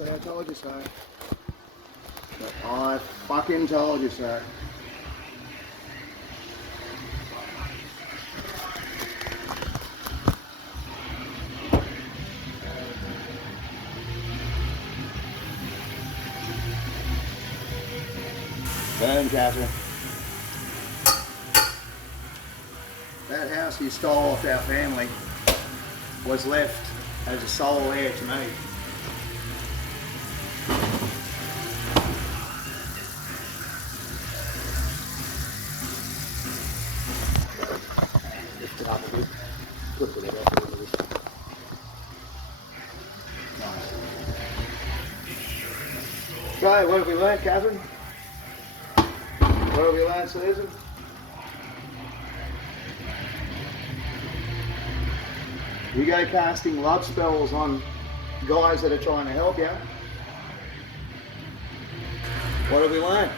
Say I told you so. But I fucking told you so. Burn, Catherine. That house you stole off our family was left as a sole heir to me. Lift it up a bit. Put it up a little bit. So, what have we learned, Catherine? What have we learned, Susan? You go casting love spells on guys that are trying to help you. What have we learned?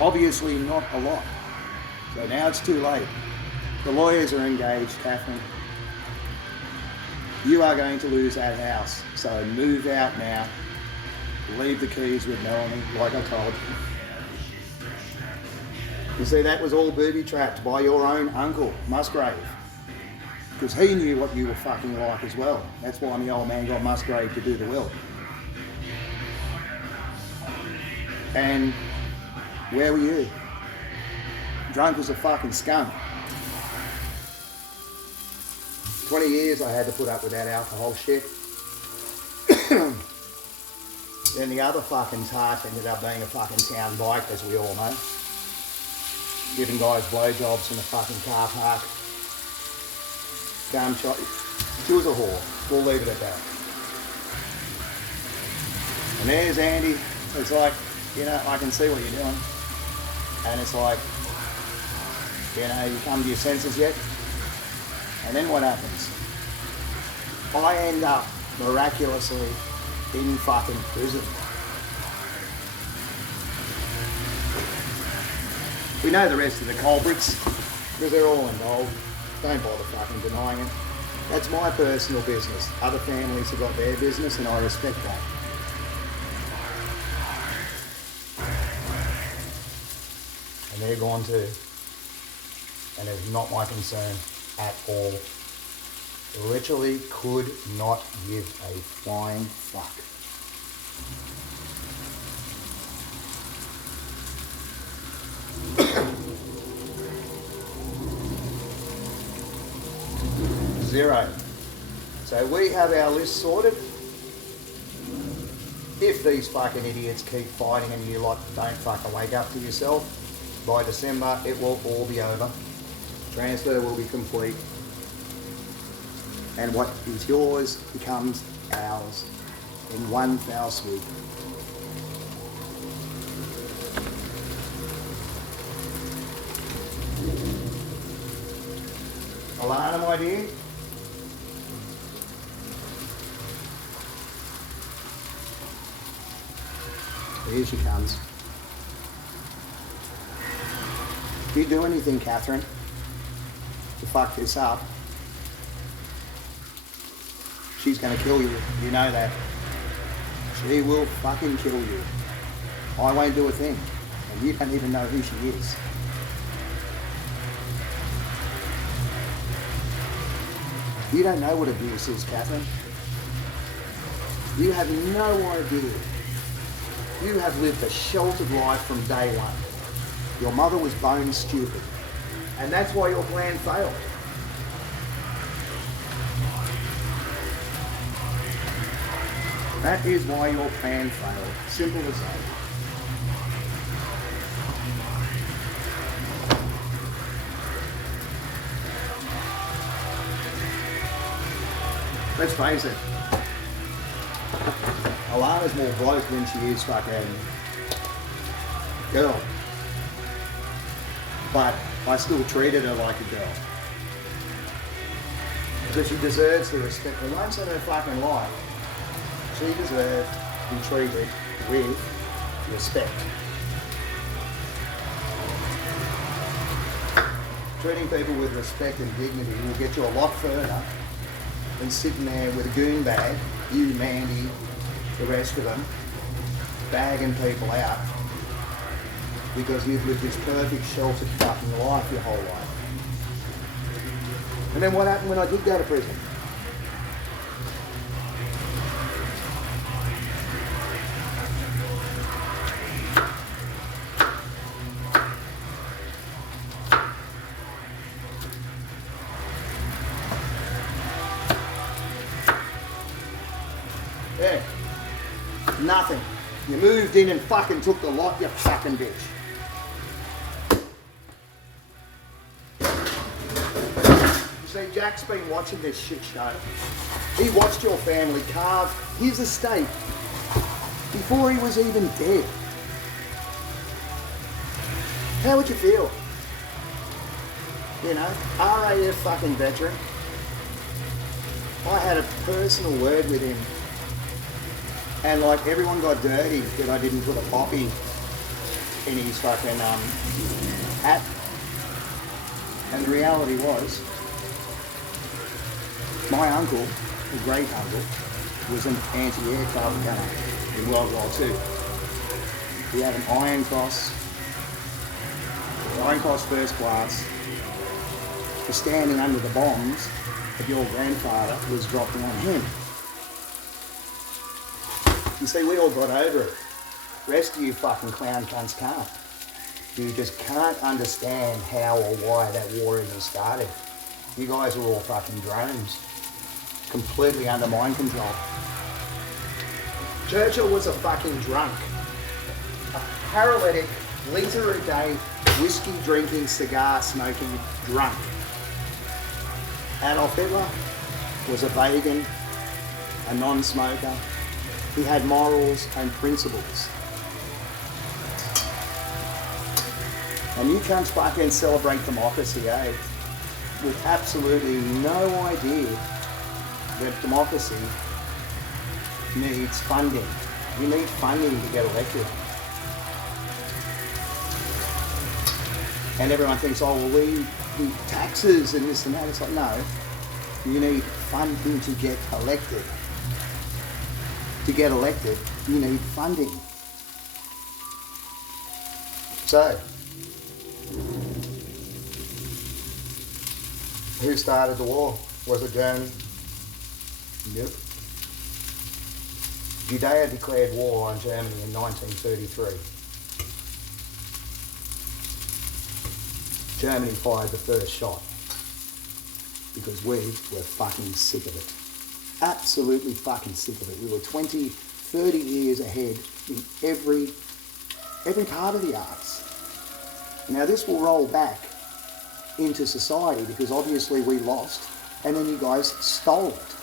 Obviously not a lot. So now it's too late. The lawyers are engaged, Catherine. You are going to lose that house. So move out now. Leave the keys with Melanie, like I told you. You see, that was all booby-trapped by your own uncle, Musgrave. Because he knew what you were fucking like as well. That's why the old man got Musgrave to do the will. And where were you? Drunk as a fucking skunk. 20 years I had to put up with that alcohol shit. Then the other fucking tart ended up being a fucking town bike, as we all know. Giving guys blowjobs in the fucking car park. Gun shot. She was a whore. We'll leave it at that. And there's Andy. It's like, you know, I can see what you're doing. And it's like, you know, you come to your senses yet? And then what happens? I end up miraculously in fucking prison. We know the rest of the culprits, because they're all involved. Don't bother fucking denying it. That's my personal business. Other families have got their business, and I respect that. And they're gone too. And it's not my concern at all. Literally could not give a flying fuck. Zero. So we have our list sorted. If these fucking idiots keep fighting and you lot don't fucking wake up to yourself, by December it will all be over. Transfer will be complete. And what is yours becomes ours in one foul swoop. Alana, my dear. Here she comes. If you do anything, Catherine, to fuck this up, she's going to kill you. You know that. She will fucking kill you. I won't do a thing. And you don't even know who she is. You don't know what abuse is, Catherine. You have no idea. You have lived a sheltered life from day one. Your mother was bone stupid. And that's why your plan failed. That is why your plan failed. Simple as that. Let's face it. Alana's more bloke than she is fucking girl. But I still treated her like a girl. Because she deserves the respect. For once in her fucking life, she deserved to be treated with respect. Treating people with respect and dignity will get you a lot further than sitting there with a goon bag, you, Mandy, the rest of them, bagging people out because you've lived this perfect, sheltered fucking life your whole life. And then what happened when I did go to prison? Yeah. Nothing. You moved in and fucking took the lot, you fucking bitch. You see, Jack's been watching this shit show. He watched your family carve his estate before he was even dead. How would you feel? You know, RAF fucking veteran. I had a personal word with him. And like everyone got dirty that I didn't put a poppy in his fucking hat. And the reality was, my uncle, the great uncle, was an anti-aircraft gunner in World War II. He had an Iron Cross First Class, for standing under the bombs that your grandfather was dropped on him. You see, we all got over it. The rest of you fucking clown cunts can't. You just can't understand how or why that war even started. You guys are all fucking drones. Completely under mind control. Churchill was a fucking drunk. A paralytic, litre a day, whiskey drinking, cigar smoking drunk. Adolf Hitler was a vegan, a non-smoker. He had morals and principles. And you can't fucking celebrate democracy, eh? With absolutely no idea that democracy needs funding. You need funding to get elected. And everyone thinks, oh, well, we need taxes and this and that. It's like, no, you need funding to get elected. To get elected, you need funding. So, who started the war? Was it Germany? Nope. Judea declared war on Germany in 1933. Germany fired the first shot because we were fucking sick of it. Absolutely fucking sick of it. We were 20, 30 years ahead in every part of the arts. Now this will roll back into society because obviously we lost and then you guys stole it.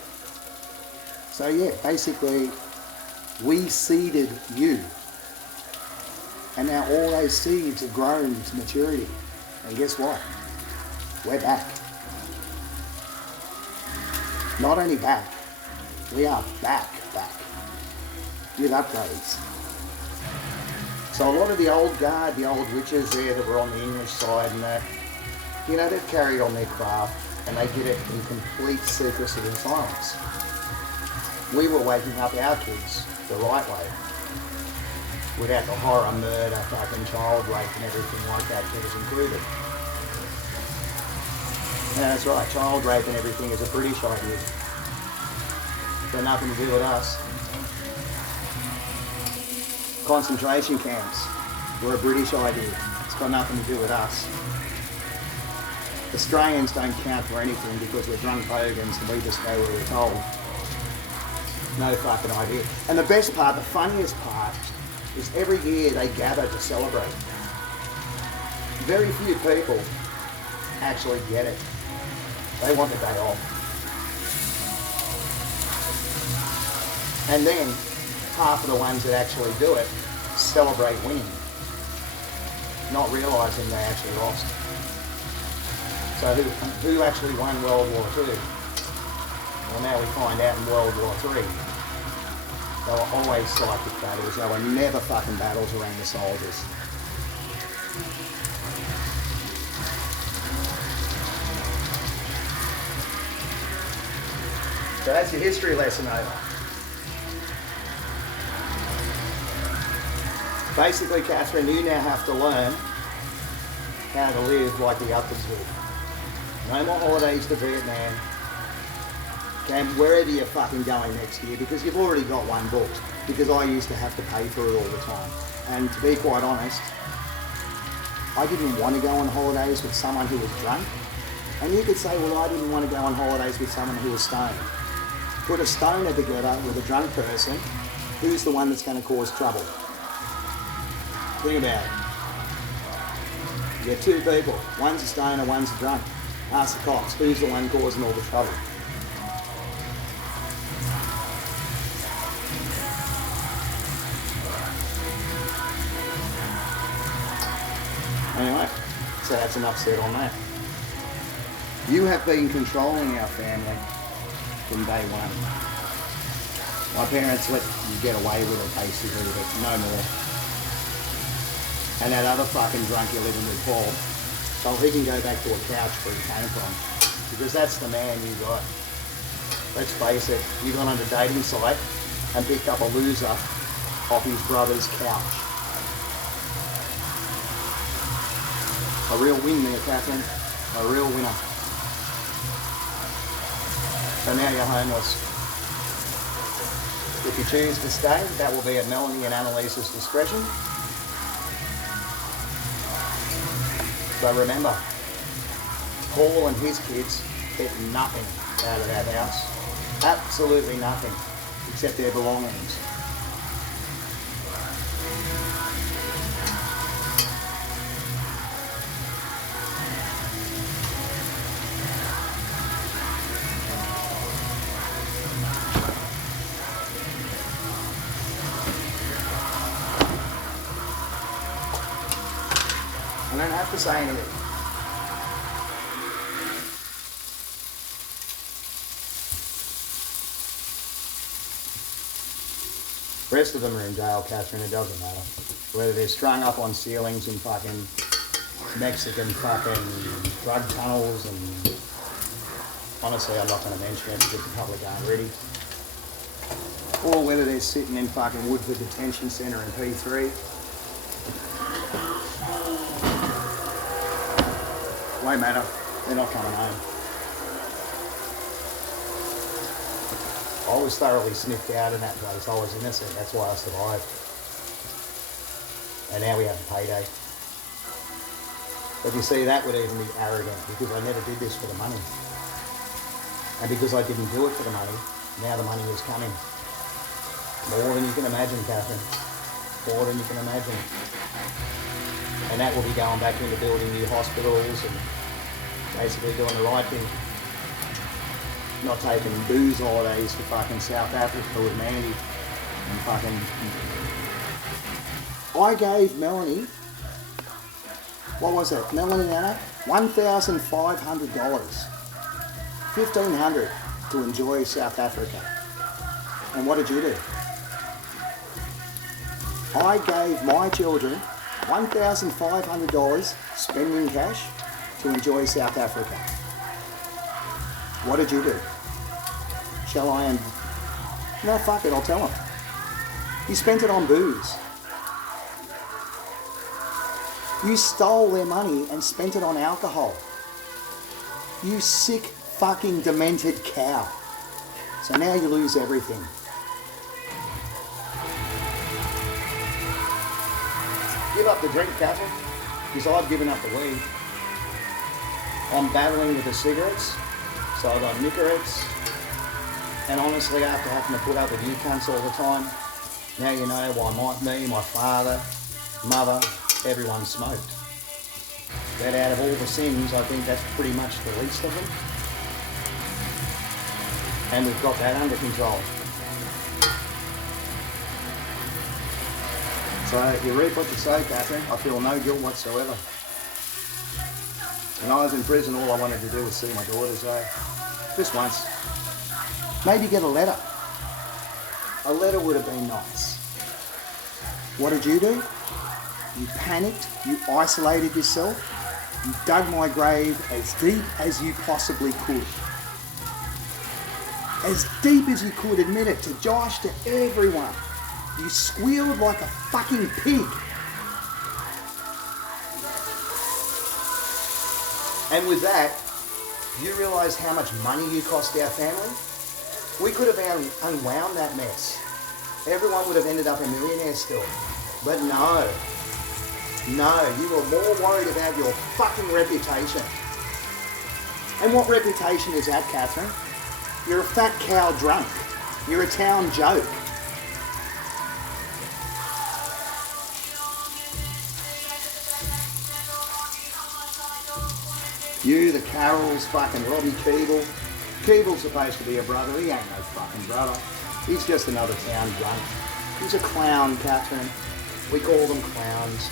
So yeah, basically we seeded you. And now all those seeds have grown to maturity. And guess what? We're back. Not only back, we are back with upgrades. So a lot of the old guard, the old witches there that were on the English side and that, you know, they've carried on their craft and they did it in complete secrecy and silence. We were waking up our kids the right way, without the horror, murder, fucking child rape and everything like that was included. Yeah, that's right, child rape and everything is a British idea. Got nothing to do with us. Concentration camps were a British idea. It's got nothing to do with us. Australians don't count for anything because we're drunk bogans and we just go where we're told. No fucking idea. And the best part, the funniest part, is every year they gather to celebrate. Very few people actually get it. They want the day off. And then half of the ones that actually do it celebrate winning, not realising they actually lost. So who actually won World War II? Well, now we find out in World War III. They were always psychic battles. They were never fucking battles around the soldiers. So that's your history lesson over. Basically, Catherine, you now have to learn how to live like the others do. No more holidays to Vietnam. Wherever you're fucking going next year, because you've already got one booked. Because I used to have to pay for it all the time. And to be quite honest, I didn't want to go on holidays with someone who was drunk. And you could say, well, I didn't want to go on holidays with someone who was stoned. Put a stoner together with a drunk person, who's the one that's going to cause trouble? Think about it. You get two people, one's a stoner, one's a drunk. Ask the cops, who's the one causing all the trouble? Anyway, so that's enough said on that. You have been controlling our family from day one. My parents let you get away with it basically, but no more. And that other fucking drunk you're living with, Paul, so he can go back to a couch where he came from. Because that's the man you got. Let's face it, you got on a dating site and picked up a loser off his brother's couch. A real win there, Catherine. A real winner. So now you're homeless. If you choose to stay, that will be at Melanie and Annalise's discretion. But remember, Paul and his kids get nothing out of that house. Absolutely nothing, except their belongings. I don't have to say anything. The rest of them are in jail, Catherine, it doesn't matter. Whether they're strung up on ceilings in fucking Mexican fucking drug tunnels, and honestly I'm not going to mention it because the public aren't ready. Or whether they're sitting in fucking Woodford Detention Centre in P3. Won't matter, they're not coming home. I was thoroughly sniffed out in that place. I was innocent, that's why I survived. And now we have a payday. But you see, that would even be arrogant because I never did this for the money. And because I didn't do it for the money, now the money is coming. More than you can imagine, Catherine. More than you can imagine. And that will be going back into building new hospitals and basically doing the right thing. Not taking booze holidays to fucking South Africa with Mandy and fucking... I gave Melanie, what was it, Melanie and Anna? $1,500. $1,500 to enjoy South Africa. And what did you do? I gave my children $1,500 spending cash to enjoy South Africa. What did you do? Shall I? No, fuck it, I'll tell them. You spent it on booze. You stole their money and spent it on alcohol. You sick, fucking demented cow. So now you lose everything. Give up the drink, Catherine, because I've given up the weed. I'm battling with the cigarettes, so I've got Nicorettes, and honestly, after having to put up with you cunts all the time, now you know why me, my father, mother, everyone smoked. That out of all the sins, I think that's pretty much the least of them. And we've got that under control. So you reap what you sow, Catherine. I feel no guilt whatsoever. When I was in prison, all I wanted to do was see my daughters, just once. Maybe get a letter. A letter would have been nice. What did you do? You panicked, you isolated yourself, you dug my grave as deep as you possibly could. as deep as you could, admit it, to Josh, to everyone. You squealed like a fucking pig. And with that, you realise how much money you cost our family? We could have unwound that mess. Everyone would have ended up a millionaire still. But no. No, you were more worried about your fucking reputation. And what reputation is that, Catherine? You're a fat cow drunk. You're a town joke. You, the Carrolls, fucking Robbie Keeble. Keeble's supposed to be a brother. He ain't no fucking brother. He's just another town drunk. He's a clown, Catherine. We call them clowns.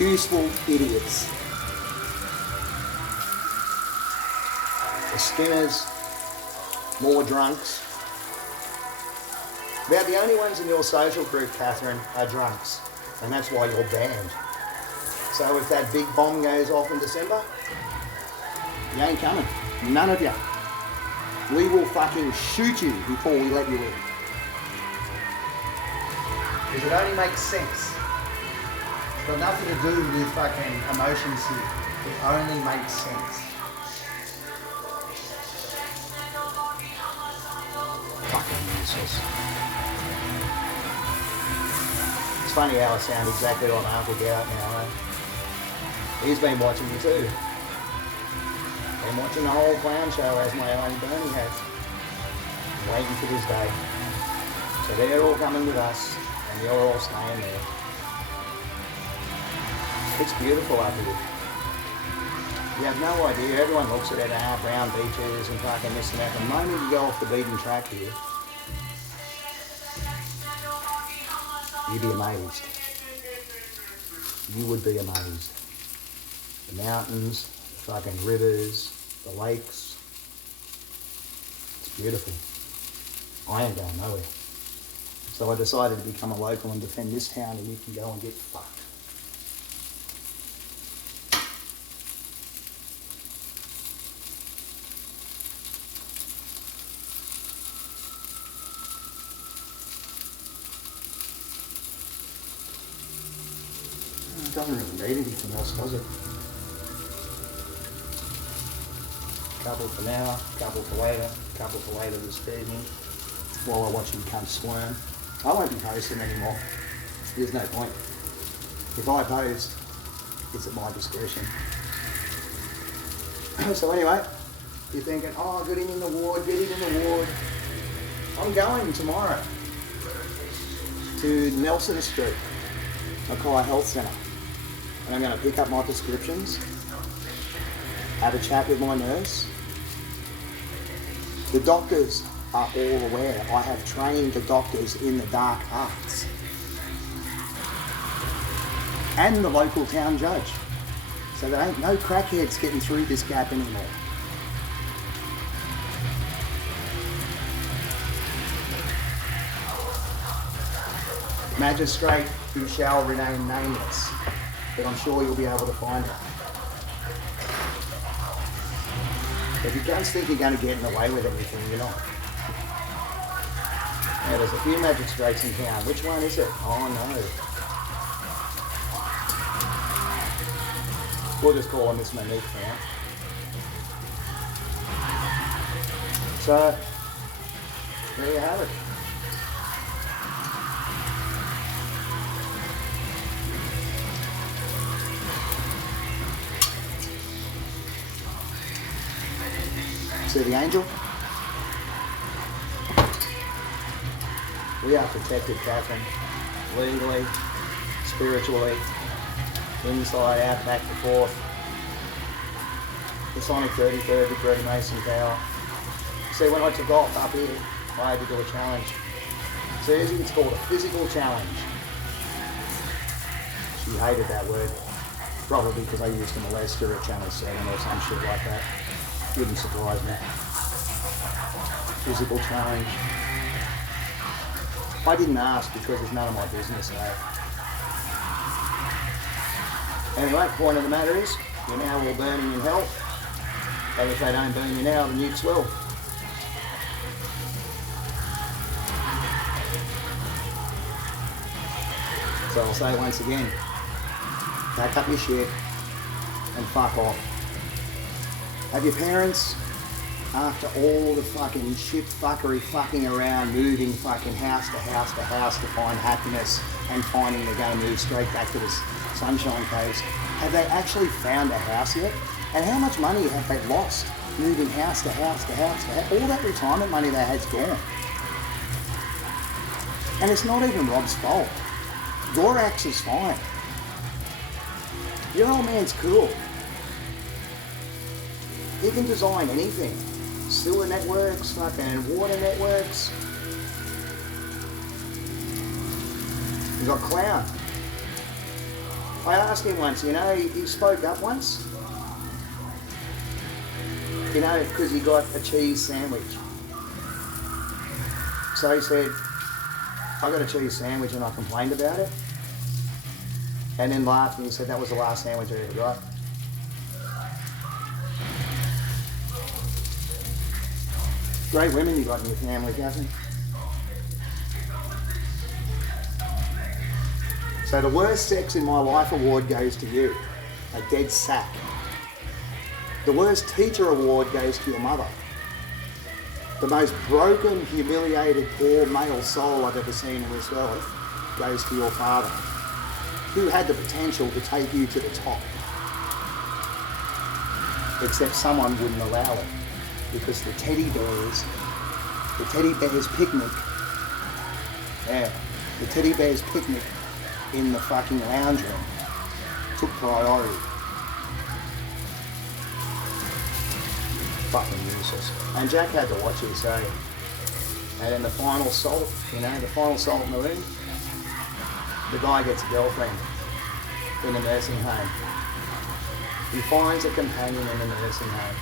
Useful idiots. The Skinners, more drunks. About the only ones in your social group, Catherine, are drunks. And that's why you're banned. So if that big bomb goes off in December, you ain't coming. None of you. We will fucking shoot you before we let you in. Because it only makes sense. It's got nothing to do with fucking emotions here. It only makes sense. Fucking useless. It's funny how I sound exactly like my Uncle Gout now, eh? He's been watching me too. Been watching the whole clown show as my own Bernie has. Waiting for this day. So they're all coming with us, and you're all staying there. It's beautiful up here. You have no idea. Everyone looks at it, brown beaches and fucking this and that. The moment you go off the beaten track here, you'd be amazed. You would be amazed. The mountains, the fucking rivers, the lakes. It's beautiful. I ain't going nowhere. So I decided to become a local and defend this town, and you can go and get fucked. It doesn't really need anything else, does it? Couple for now, couple for later, couple for later this evening, while I watch him come squirm. I won't be posting anymore. There's no point. If I post, it's at my discretion. So anyway, you're thinking, oh, get him in the ward, get him in the ward. I'm going tomorrow to Nelson Street, Mackay Health Centre. And I'm going to pick up my prescriptions, have a chat with my nurse. The doctors are all aware. I have trained the doctors in the dark arts. And the local town judge. So there ain't no crackheads getting through this gap anymore. Magistrate who shall remain nameless. But I'm sure you'll be able to find it. If you guys think you're going to get away with anything, you're not. Yeah, there's a few magistrates in town. Which one is it? Oh no. We'll just call him Miss Monique now. So, there you have it. See the angel? We are protected, Catherine. Legally, spiritually, inside, out, back and forth. The Sonic 33rd degree Mason Tower. See, when I took off up here, I had to do a challenge. It's easy, it's called a physical challenge. She hated that word. Probably because I used to molest her at Channel 7 or some shit like that. Wouldn't surprise me. Physical challenge. I didn't ask because it's none of my business, though. Anyway, point of the matter is, you're now all burning in hell. But if they don't burn you now, the nukes will. So I'll say once again, pack up your shit and fuck off. Have your parents, after all the fucking shit fuckery fucking around, moving fucking house to house to house to find happiness and finding they're going to move straight back to the Sunshine Coast, have they actually found a house yet? And how much money have they lost moving house to house to house to house? All that retirement money they had's gone. And it's not even Rob's fault. Gorax is fine. Your old man's cool. He can design anything. Sewer networks, fucking water networks. He's got clout. I asked him once, you know, he spoke up once. You know, because he got a cheese sandwich. So he said, I got a cheese sandwich and I complained about it. And then laughed and he said, that was the last sandwich I ever got. Great women you got in your family, Catherine. So the worst sex in my life award goes to you, a dead sack. The worst teacher award goes to your mother. The most broken, humiliated, poor male soul I've ever seen in this earth goes to your father, who had the potential to take you to the top. Except someone wouldn't allow it, because the teddy bears picnic, the teddy bears picnic in the fucking lounge room took priority. Fucking useless. And Jack had to watch it, so, and then the final salt, you know, the final salt in the room, the guy gets a girlfriend in the nursing home. He finds a companion in the nursing home.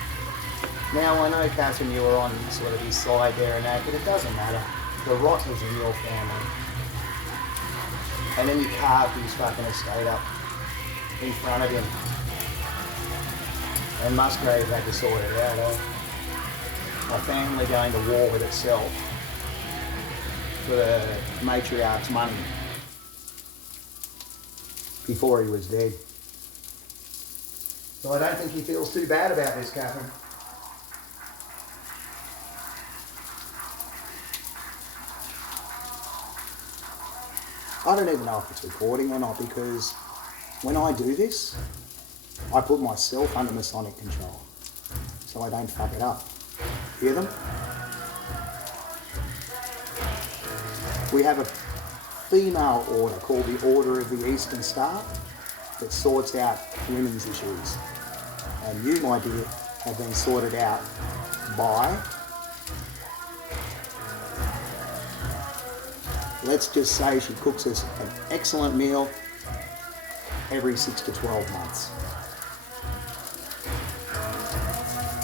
Now, I know, Catherine, you were on sort of his side there and that, but it doesn't matter. The rot was in your family. And then you carved his fucking estate up in front of him. And Musgrave had to sort it out, eh? A family going to war with itself for the matriarch's money before he was dead. So I don't think he feels too bad about this, Catherine. I don't even know if it's recording or not, because when I do this, I put myself under Masonic control so I don't fuck it up. Hear them? We have a female order called the Order of the Eastern Star that sorts out women's issues. And you, my dear, have been sorted out by, let's just say she cooks us an excellent meal every 6 to 12 months.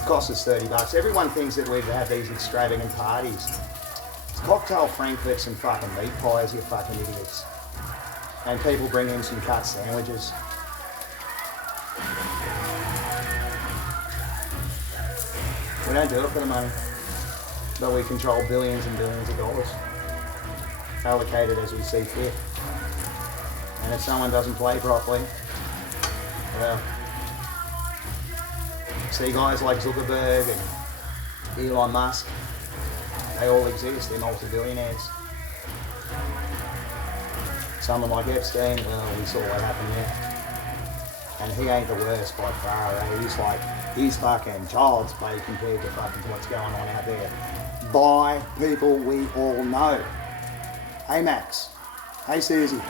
Costs us $30. Everyone thinks that we have these extravagant parties. It's cocktail frankfurts and fucking meat pies, you fucking idiots. And people bring in some cut sandwiches. We don't do it for the money, but we control billions and billions of dollars, allocated as we see fit. And if someone doesn't play properly, well, see guys like Zuckerberg and Elon Musk, they all exist, they're multi-billionaires. Someone like Epstein, well, we saw what happened there. And he ain't the worst by far, eh? He's fucking child's play compared to fucking what's going on out there. By people we all know. Hey Max. Hey Susie.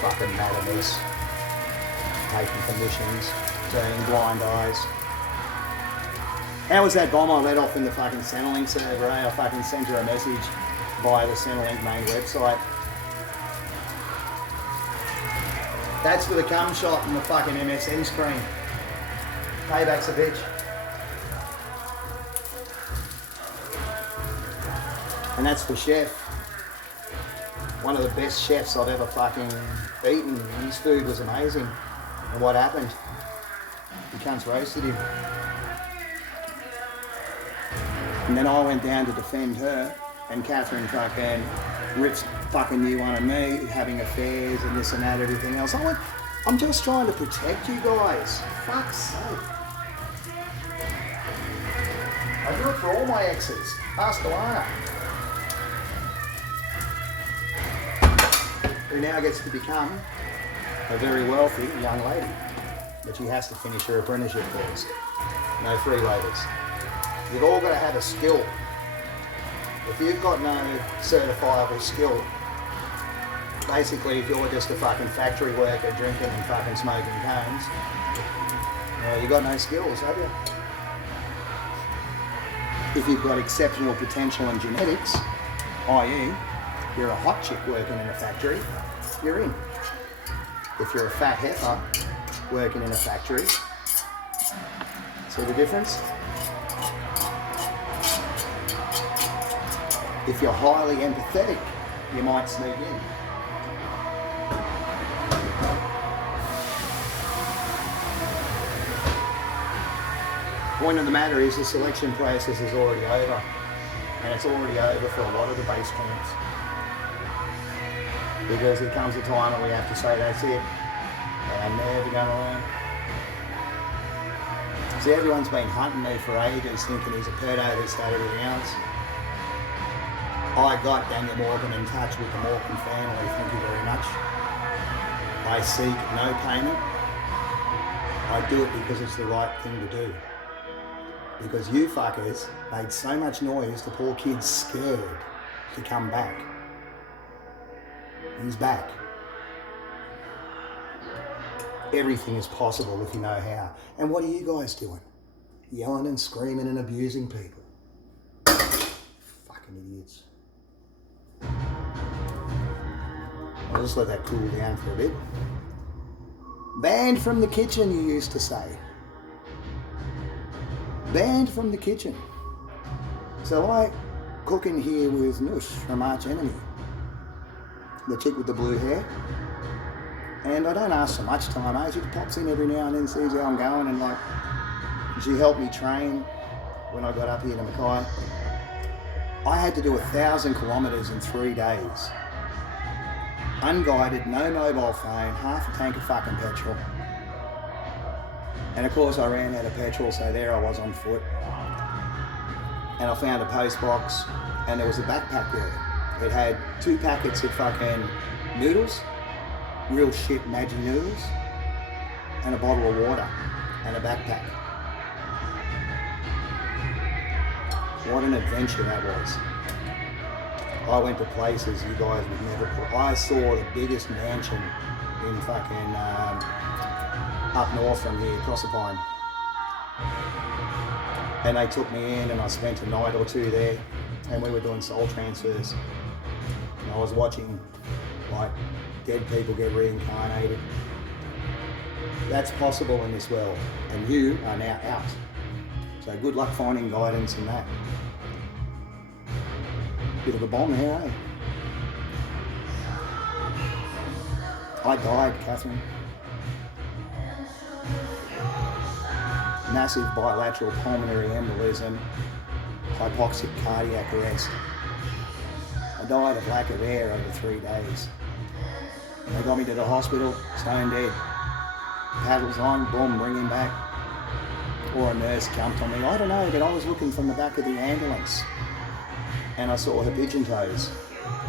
Fucking mad at this. Taking commissions, turning blind eyes. How was that bomb I let off in the fucking Centrelink server, eh? I fucking sent her a message via the Centrelink main website. That's for the cum shot and the fucking MSN screen. Payback's a bitch. And that's for Chef. One of the best chefs I've ever fucking eaten. His food was amazing. And what happened? The cunts roasted him. And then I went down to defend her, and Catherine fucking rips fucking you wanted me, having affairs and this and that, everything else. I went, I'm just trying to protect you guys. Fuck's sake. I do it for all my exes. Ask Alana, who now gets to become a very wealthy young lady. But she has to finish her apprenticeship first. No freeloaders. You've all got to have a skill. If you've got no certifiable skill, basically if you're just a fucking factory worker drinking and fucking smoking cones, well, you've got no skills, have you? If you've got exceptional potential and genetics, i.e. you're a hot chick working in a factory, you're in. If you're a fat heifer working in a factory, see the difference? If you're highly empathetic, you might sneak in. Point of the matter is the selection process is already over, and it's already over for a lot of the base camps. Because there comes a time when we have to say that's it, and I'm never going to learn. See, everyone's been hunting me for ages thinking he's a pedo that's done everything else. I got Daniel Morgan in touch with the Morgan family, thank you very much. I seek no payment. I do it because it's the right thing to do. Because you fuckers made so much noise, the poor kid's scared to come back. He's back. Everything is possible if you know how. And what are you guys doing? Yelling and screaming and abusing people. Fucking idiots. I'll just let that cool down for a bit. Banned from the kitchen, you used to say. Banned from the kitchen. So I cook in here with Nush from Arch Enemy, the chick with the blue hair. And I don't ask so much time, eh? She pops in every now and then, sees how I'm going, and like, she helped me train when I got up here to Mackay. I had to do 1,000 kilometres in 3 days. Unguided, no mobile phone, half a tank of fucking petrol. And of course I ran out of petrol, so there I was on foot. And I found a post box, and there was a backpack there. It had 2 packets of fucking noodles, real shit Maggi noodles, and a bottle of water, and a backpack. What an adventure that was. I went to places you guys would never put. I saw the biggest mansion in fucking up north from here, Proserpine. And they took me in, and I spent a night or 2 there, and we were doing soul transfers. And I was watching like dead people get reincarnated. That's possible in this world, and you are now out. So good luck finding guidance in that. Bit of a bomb here, eh? I died, Catherine. Massive bilateral pulmonary embolism, hypoxic cardiac arrest. I died of lack of air over 3 days. They got me to the hospital, stone dead. Paddles on, boom, bring him back. Or a nurse jumped on me. I don't know, but I was looking from the back of the ambulance, and I saw her pigeon toes,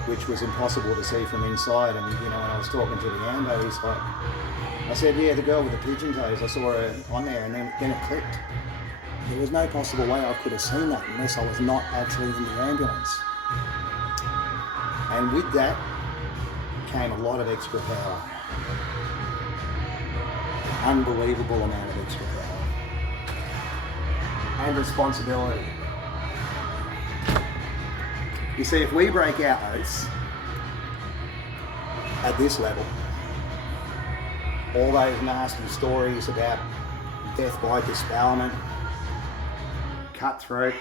which was impossible to see from inside. And you know, when I was talking to the ambo, he's like, I said, yeah, the girl with the pigeon toes, I saw her on there, and then it clicked. There was no possible way I could have seen that unless I was not actually in the ambulance. And with that came a lot of extra power. Unbelievable amount of extra power. And responsibility. You see, if we break our oaths at this level, all those nasty stories about death by disbowelment, cutthroat,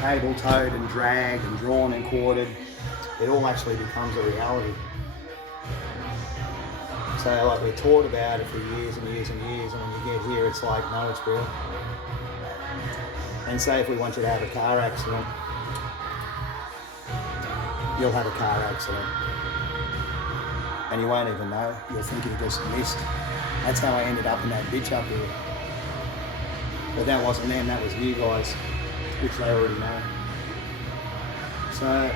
cable-towed and dragged and drawn and quartered, it all actually becomes a reality. So like we're taught about it for years and years and years, and when you get here it's like, no, it's real. And say if we want you to have a car accident, you'll have a car accident. And you won't even know. You'll think you just missed. That's how I ended up in that ditch up here. But that wasn't them, that was you guys, which they already know. So,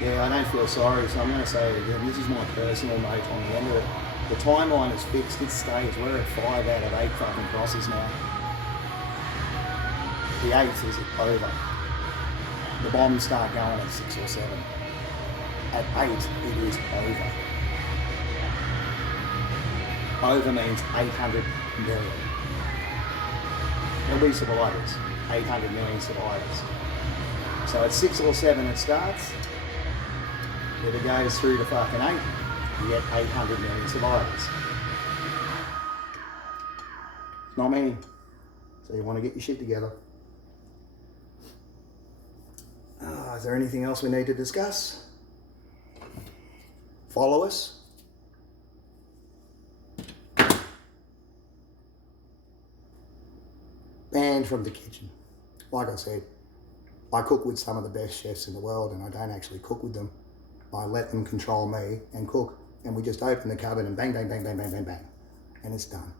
yeah, I don't feel sorry, so I'm going to say it again. This is my personal note on the end of it. The timeline is fixed, it stays. We're at 5 out of 8 fucking crosses now. The 8th is over. The bombs start going at 6 or 7. At 8, it is over. Over means 800 million. There'll be survivors. 800 million survivors. So at 6 or 7 it starts. If it goes through to fucking 8, you get 800 million survivors. It's not many. So you want to get your shit together. Is there anything else we need to discuss? Follow us. Banned from the kitchen. Like I said, I cook with some of the best chefs in the world, and I don't actually cook with them. I let them control me and cook, and we just open the cupboard and bang, bang, bang, bang, bang, bang, bang, and it's done.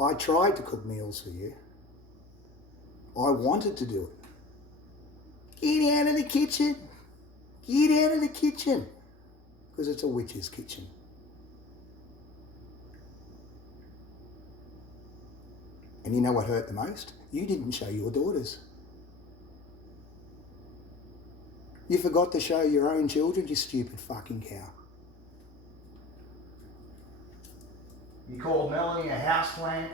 I tried to cook meals for you. I wanted to do it. Get out of the kitchen. Get out of the kitchen. Because it's a witch's kitchen. And you know what hurt the most? You didn't show your daughters. You forgot to show your own children, you stupid fucking cow. You called Melanie a houseplant.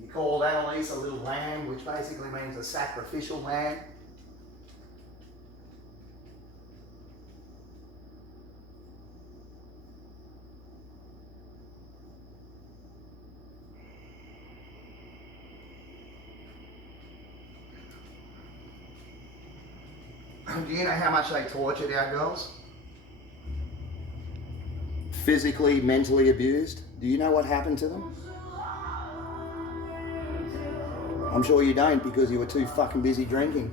You called Annalise a little lamb, which basically means a sacrificial lamb. Do you know how much they tortured our girls? Physically, mentally abused. Do you know what happened to them? I'm sure you don't, because you were too fucking busy drinking.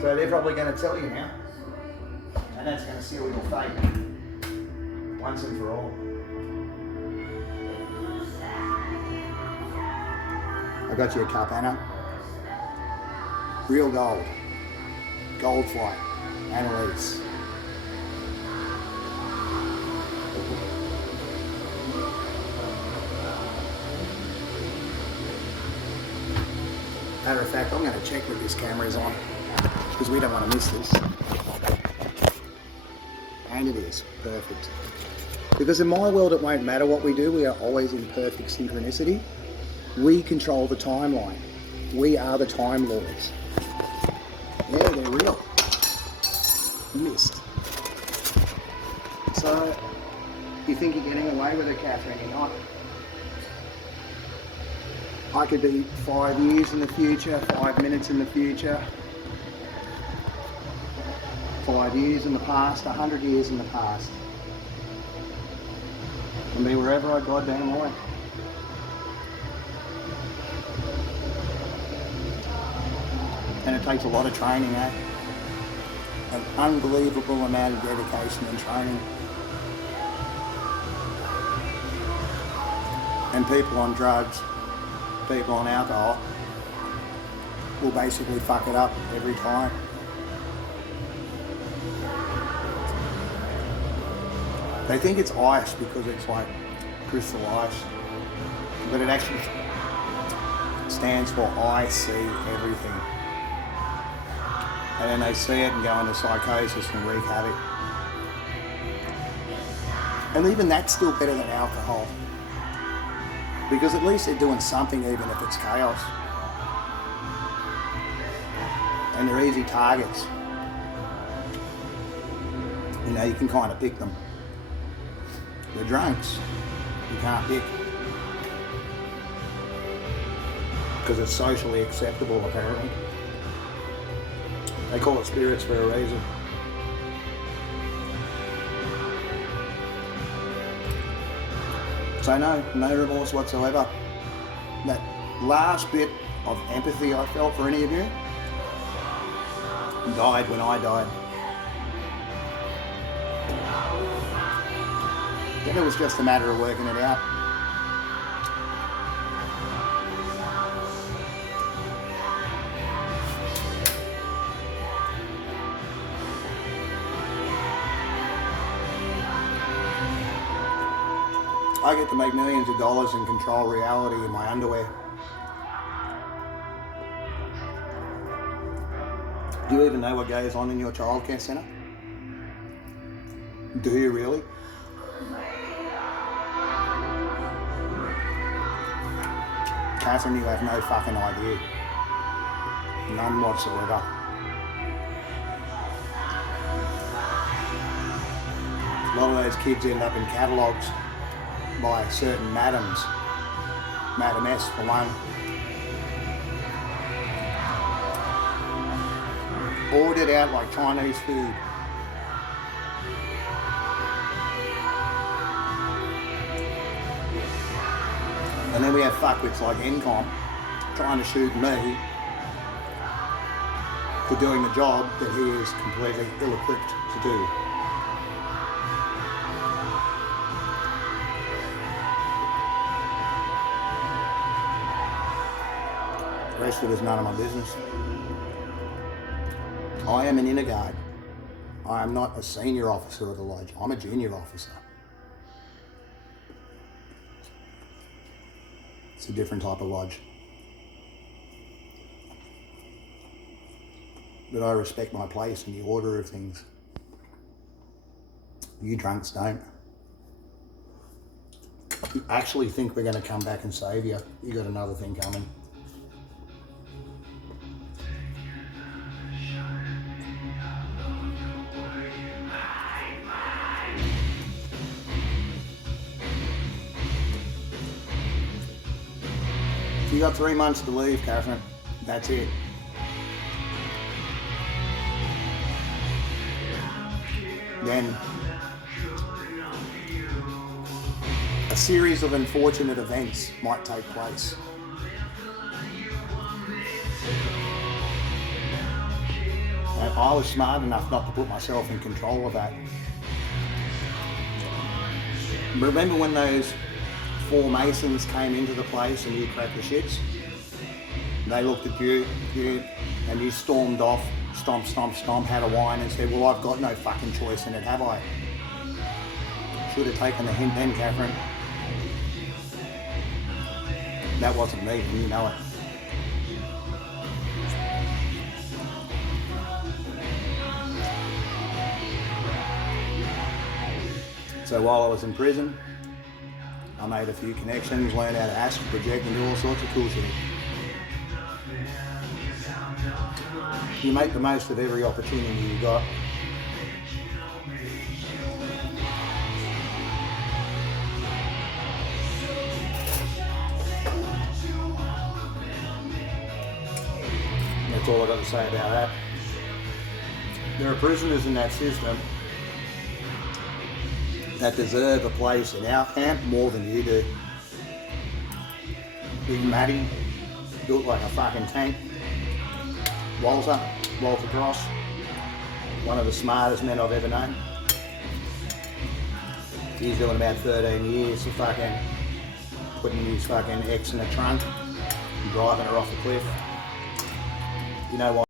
So they're probably going to tell you now. And that's going to seal your fate. Once and for all. I got you a cup, Anna. Real gold. Gold flight. Annalise. Matter of fact, I'm going to check that this camera is on, because we don't want to miss this. And it is. Perfect. Because in my world, it won't matter what we do. We are always in perfect synchronicity. We control the timeline. We are the Time Lords. Yeah, they're real. Missed. So, you think you're getting away with it, Catherine? You're not. I could be 5 years in the future, 5 minutes in the future, 5 years in the past, 100 years in the past. And be wherever I goddamn like. And it takes a lot of training, eh? An unbelievable amount of dedication and training. And people on drugs, people on alcohol, will basically fuck it up every time. They think it's ice because it's like crystal ice, but it actually stands for I see everything. And then they see it and go into psychosis and wreak havoc. And even that's still better than alcohol, because at least they're doing something, even if it's chaos. And they're easy targets. You know, you can kind of pick them. The drunks, you can't pick. Because it's socially acceptable, apparently. They call it spirits for a reason. So no remorse whatsoever. That last bit of empathy I felt for any of you died when I died. Then it was just a matter of working it out. I get to make millions of dollars and control reality in my underwear. Do you even know what goes on in your childcare centre? Do you really? Catherine, you have no fucking idea. None whatsoever. A lot of those kids end up in catalogues by certain madams. Madam S for one. Ordered out like Chinese food. And then we have fuckwits like Encom trying to shoot me for doing the job that he is completely ill-equipped to do. The rest of it is none of my business. I am an inner guard. I am not a senior officer of the lodge. I'm a junior officer. It's a different type of lodge. But I respect my place and the order of things. You drunks don't. You actually think we're going to come back and save you. You got another thing coming. You got 3 months to leave, Catherine. That's it. Then a series of unfortunate events might take place. And I was smart enough not to put myself in control of that. Remember when those 4 Masons came into the place and you cracked the shits? They looked at you, and you stormed off, stomp, stomp, stomp, had a whine and said, well, I've got no fucking choice in it, have I? Should have taken the hint then, Catherine. That wasn't me, and you know it. So while I was in prison, I made a few connections, learned how to astral project and do all sorts of cool shit. You make the most of every opportunity you got. That's all I've got to say about that. There are prisoners in that system that deserve a place in our camp more than you do. Big Matty, built like a fucking tank. Walter Cross, one of the smartest men I've ever known. He's doing about 13 years of fucking putting his fucking ex in the trunk and driving her off a cliff. You know what?